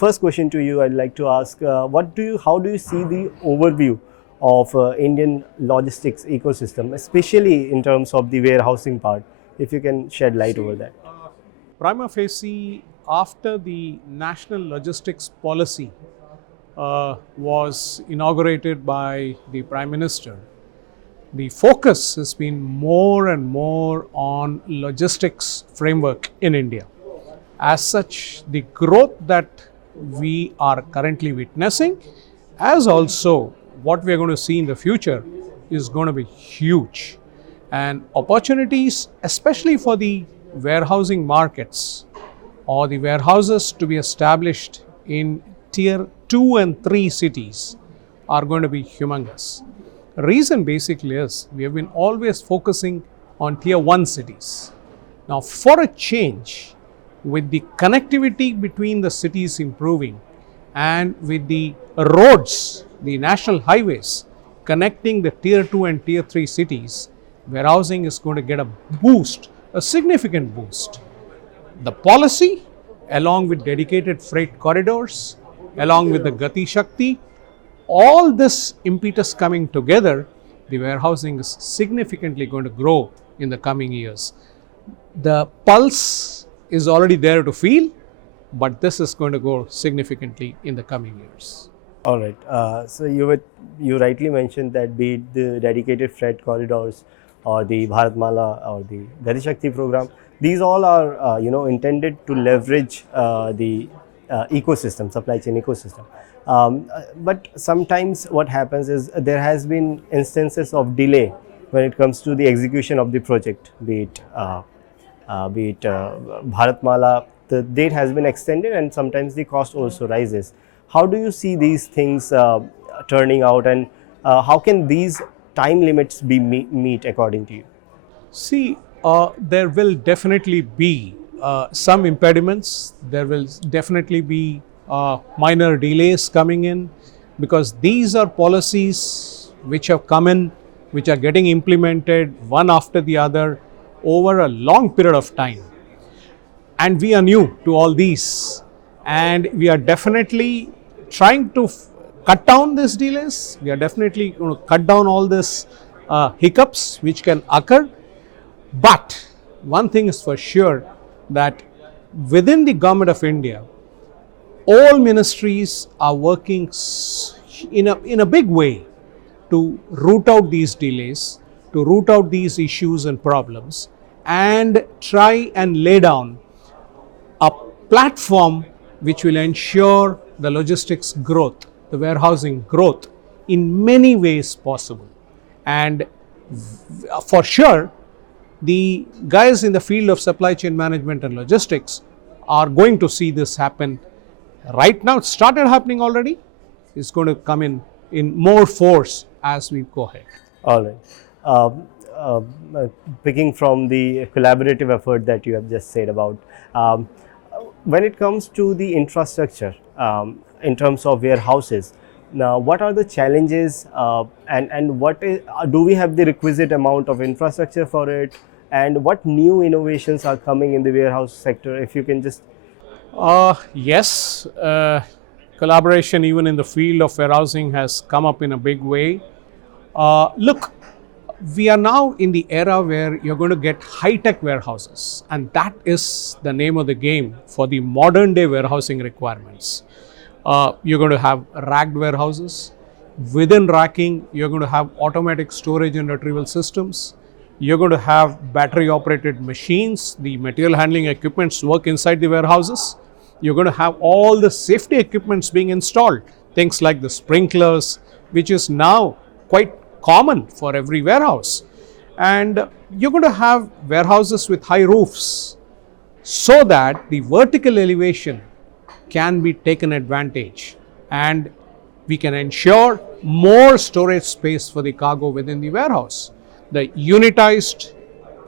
first question to you, I'd like to ask, how do you see the overview of Indian logistics ecosystem, especially in terms of the warehousing part? If you can shed light over that. Prima facie, after the national logistics policy was inaugurated by the Prime Minister, the focus has been more and more on logistics framework in India. As such, the growth that we are currently witnessing, as also what we are going to see in the future, is going to be huge. And opportunities, especially for the warehousing markets or the warehouses to be established in tier 2 and 3 cities, are going to be humongous. The reason basically is we have been always focusing on tier 1 cities. Now, for a change, with the connectivity between the cities improving and with the roads, the national highways connecting the tier 2 and tier 3 cities, warehousing is going to get a boost, a significant boost. The policy, along with dedicated freight corridors, along with the Gati Shakti, all this impetus coming together, the warehousing is significantly going to grow in the coming years. The pulse is already there to feel, but this is going to grow significantly in the coming years. All right. So you rightly mentioned that, be it the dedicated freight corridors or the Bharatmala or the Gati Shakti program, these all are intended to leverage the ecosystem, supply chain ecosystem. But sometimes what happens is there has been instances of delay when it comes to the execution of the project, be it Bharatmala, the date has been extended and sometimes the cost also rises. How do you see these things turning out, and how can these time limits be meet according to you? See, there will definitely be some impediments. There will definitely be minor delays coming in, because these are policies which have come in, which are getting implemented one after the other over a long period of time. And we are new to all these, and we are definitely trying to cut down these delays. We are definitely going to cut down all these hiccups which can occur. But one thing is for sure, that within the Government of India, all ministries are working in a big way to root out these delays, to root out these issues and problems, and try and lay down a platform which will ensure the logistics growth, the warehousing growth in many ways possible. And for sure, the guys in the field of supply chain management and logistics are going to see this happen. Right now, it started happening already. It's going to come in more force as we go ahead. All right. Picking from the collaborative effort that you have just said about, when it comes to the infrastructure in terms of warehouses, now what are the challenges and what do we have the requisite amount of infrastructure for it, and what new innovations are coming in the warehouse sector? If you can just... Yes, collaboration even in the field of warehousing has come up in a big way. Look, we are now in the era where you're going to get high-tech warehouses, and that is the name of the game for the modern day warehousing requirements. You're going to have racked warehouses. Within racking, you're going to have automatic storage and retrieval systems. You're going to have battery operated machines. The material handling equipments work inside the warehouses. You're going to have all the safety equipments being installed, things like the sprinklers, which is now quite common for every warehouse. And you're going to have warehouses with high roofs, so that the vertical elevation can be taken advantage, and we can ensure more storage space for the cargo within the warehouse. The unitized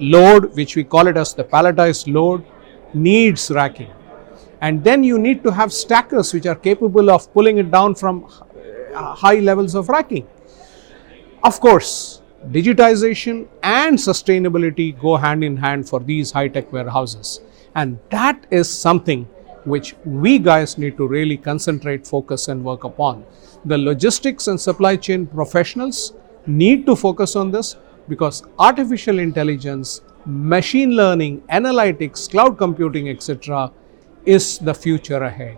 load, which we call it as the palletized load, needs racking. And then you need to have stackers which are capable of pulling it down from high levels of racking. Of course, digitization and sustainability go hand in hand for these high-tech warehouses. And that is something which we guys need to really concentrate, focus and work upon. The logistics and supply chain professionals need to focus on this, because artificial intelligence, machine learning, analytics, cloud computing, etc. is the future ahead.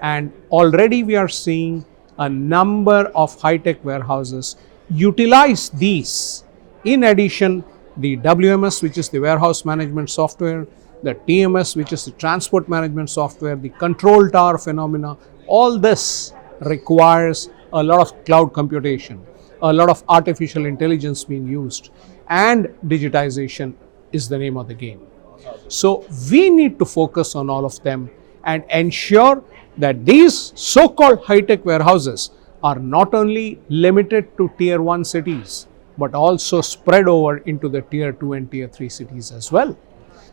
And already we are seeing a number of high-tech warehouses utilize these. In addition, the WMS, which is the warehouse management software, the TMS, which is the transport management software, the control tower phenomena, all this requires a lot of cloud computation, a lot of artificial intelligence being used, and digitization is the name of the game. So we need to focus on all of them and ensure that these so-called high-tech warehouses are not only limited to tier 1 cities, but also spread over into the tier 2 and tier 3 cities as well.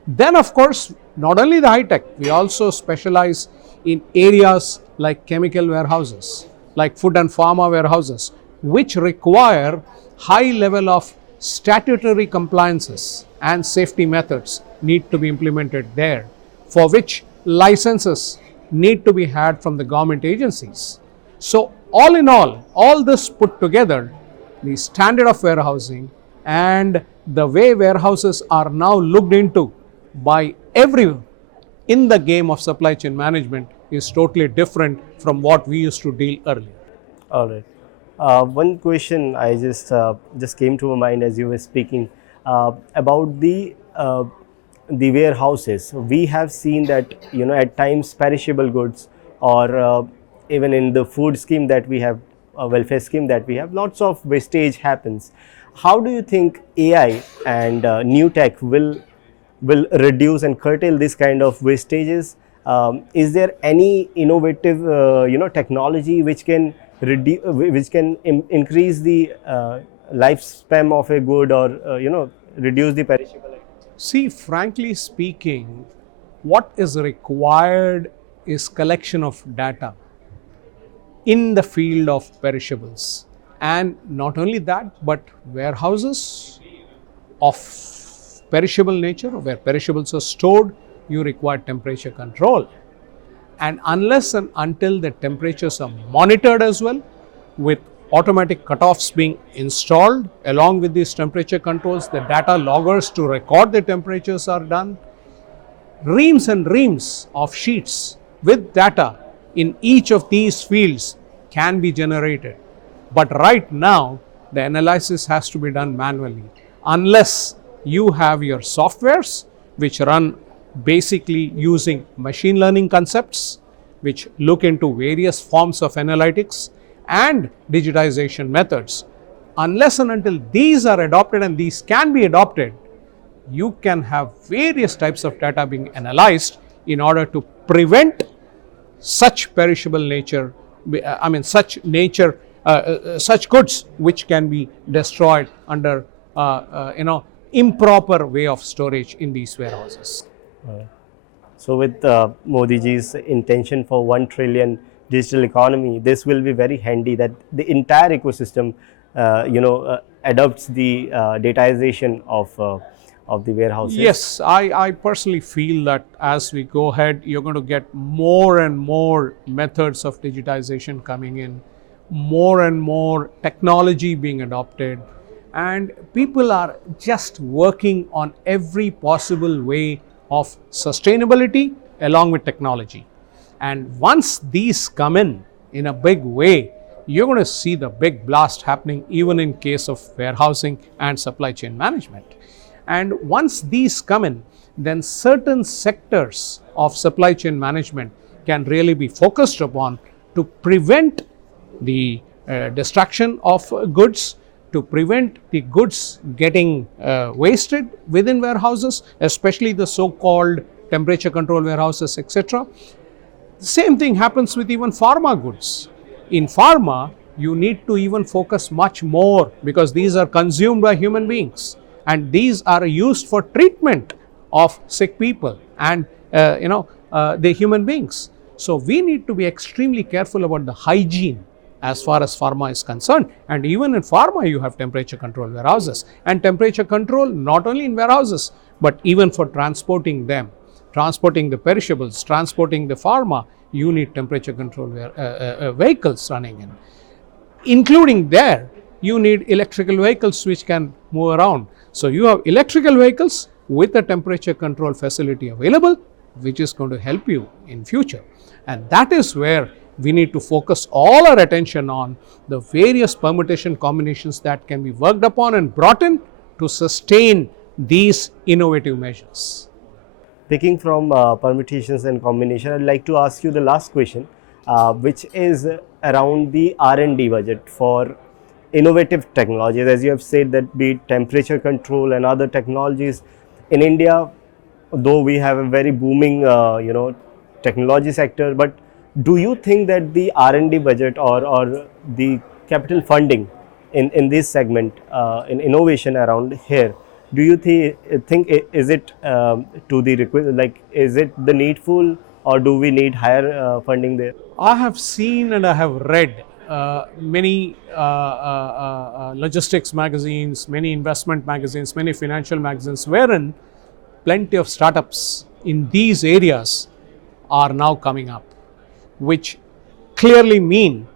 Then of course, not only the high-tech, we also specialize in areas like chemical warehouses, like food and pharma warehouses, which require high level of statutory compliances and safety methods need to be implemented there, for which licenses need to be had from the government agencies. So all in all this put together, the standard of warehousing and the way warehouses are now looked into by everyone in the game of supply chain management is totally different from what we used to deal earlier. All right. One question I just came to my mind as you were speaking about the warehouses. We have seen that at times perishable goods, or even in the food scheme that we have, welfare scheme that we have, lots of wastage happens. How do you think AI and new tech will reduce and curtail this kind of wastages? Is there any innovative technology which can increase the lifespan of a good, or reduce the perishable items? See, frankly speaking, what is required is collection of data in the field of perishables. And not only that, but warehouses of perishable nature, where perishables are stored, you require temperature control. And unless and until the temperatures are monitored as well, with automatic cutoffs being installed along with these temperature controls, the data loggers to record the temperatures are done, reams and reams of sheets with data in each of these fields can be generated. But right now, the analysis has to be done manually, unless you have your softwares which run basically using machine learning concepts, which look into various forms of analytics and digitization methods. Unless and until these are adopted, and these can be adopted, you can have various types of data being analyzed in order to prevent such perishable nature, such goods which can be destroyed under improper way of storage in these warehouses. So with Modi ji's intention for 1 trillion digital economy, this will be very handy, that the entire ecosystem adopts the dataization of the warehouses. Yes, I personally feel that as we go ahead, you're going to get more and more methods of digitization coming in, more and more technology being adopted, and people are just working on every possible way of sustainability along with technology. And once these come in a big way, you're going to see the big blast happening even in case of warehousing and supply chain management. And once these come in, then certain sectors of supply chain management can really be focused upon to prevent the destruction of goods, to prevent the goods getting wasted within warehouses, especially the so-called temperature control warehouses, etc. The same thing happens with even pharma goods. In pharma, you need to even focus much more, because these are consumed by human beings, and these are used for treatment of sick people and the human beings. So we need to be extremely careful about the hygiene as far as pharma is concerned. And even in pharma, you have temperature control warehouses, and temperature control not only in warehouses, but even for transporting them. transporting the perishables, transporting the pharma, you need temperature control vehicles running in. Including there, you need electrical vehicles which can move around. So you have electrical vehicles with a temperature control facility available, which is going to help you in future. And that is where we need to focus all our attention on the various permutation combinations that can be worked upon and brought in to sustain these innovative measures. Picking from permutations and combination, I'd like to ask you the last question, which is around the R&D budget for innovative technologies. As you have said, that be it temperature control and other technologies in India, though we have a very booming technology sector, but do you think that the R&D budget or the capital funding in this segment, in innovation around here, do you think is it to the is it the needful, or do we need higher funding there? I have seen and I have read many logistics magazines, many investment magazines, many financial magazines, wherein plenty of startups in these areas are now coming up, which clearly mean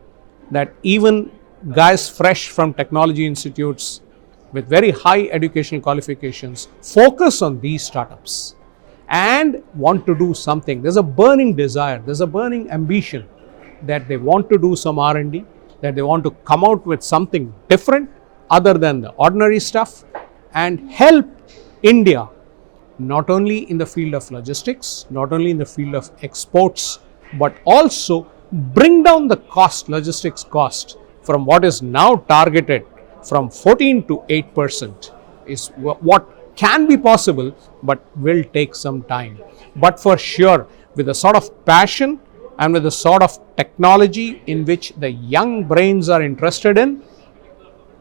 that even guys fresh from technology institutes with very high educational qualifications focus on these startups and want to do something. There's a burning desire, there's a burning ambition that they want to do some R&D, that they want to come out with something different other than the ordinary stuff and help India not only in the field of logistics, not only in the field of exports, but also bring down the cost, logistics cost, from what is now targeted from 14 to 8% is what can be possible, but will take some time. But for sure, with the sort of passion and with the sort of technology in which the young brains are interested in,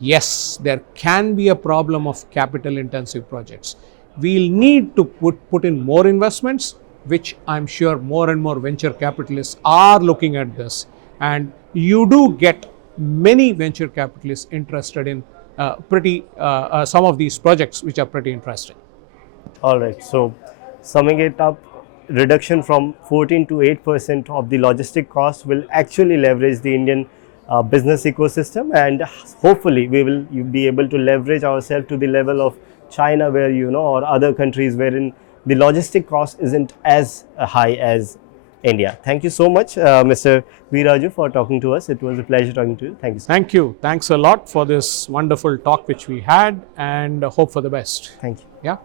yes, there can be a problem of capital intensive projects. We'll need to put in more investments, which I'm sure more and more venture capitalists are looking at this. And you do get many venture capitalists interested in some of these projects, which are pretty interesting. All right. So, summing it up, reduction from 14 to 8% of the logistic cost will actually leverage the Indian business ecosystem, and hopefully we will be able to leverage ourselves to the level of China, where or other countries wherein the logistic cost isn't as high as India. Thank you so much, Mr. V. Raju, for talking to us. It was a pleasure talking to you. Thank you. Thank you. Thanks a lot for this wonderful talk which we had, and hope for the best. Thank you. Yeah.